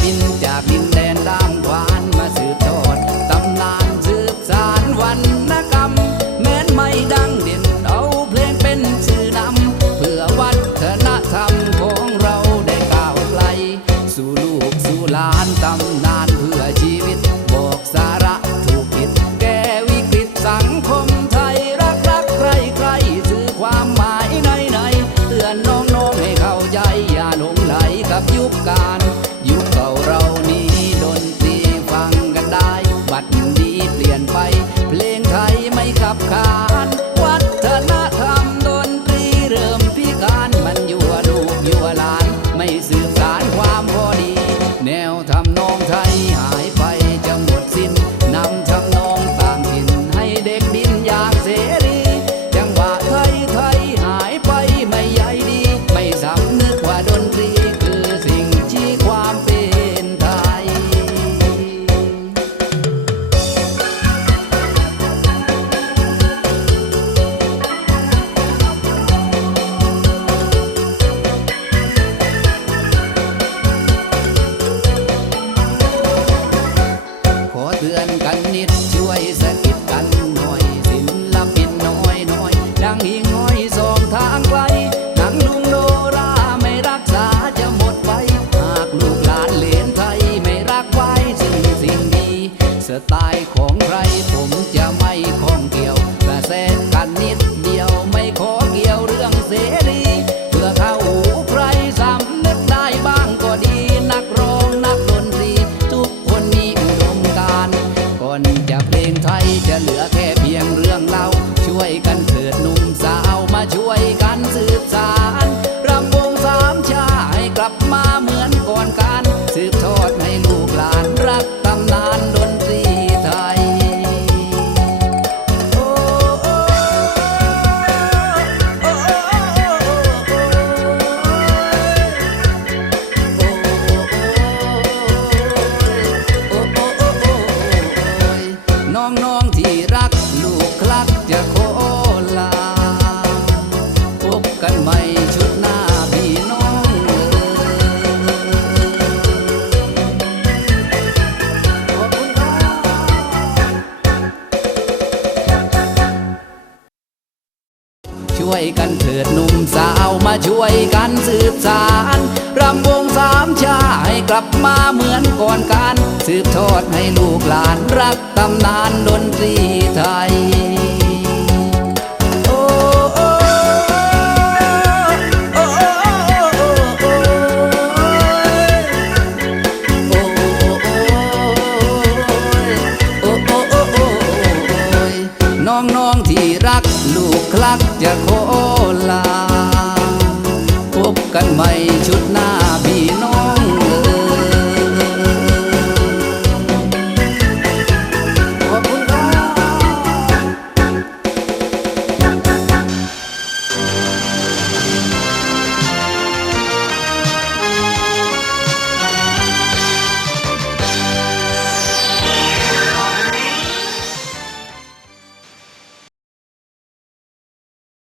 บินจากดินแดนด้ามขวานมาสืบทอดตำนานสืบสารวรรณกรรม แม้นไม่ดังเด่นเอาเพลงเป็นชื่อนำเพื่อวัฒนธรรมของเราได้ก้าวไกล สู่ลูกสู่หลานตำนานเพื่อชีวิตบอกสาระถูกผิดแก้วิกฤตสังคมไทยรักรักใครใครสื่อความหมายในในเตือนน้องน้องให้เข้าใจอย่าหลงไหลกับยุคการ Laura ไตล์ของใคร ช่วยกันเถิดหนุ่มสาวมาช่วยกันสืบสารรำวงสามชาให้กลับมาเหมือนก่อนการสืบทอดให้ลูกหลานรักตำนานดนตรีไทย คลักจะโคลาพบกันใหม่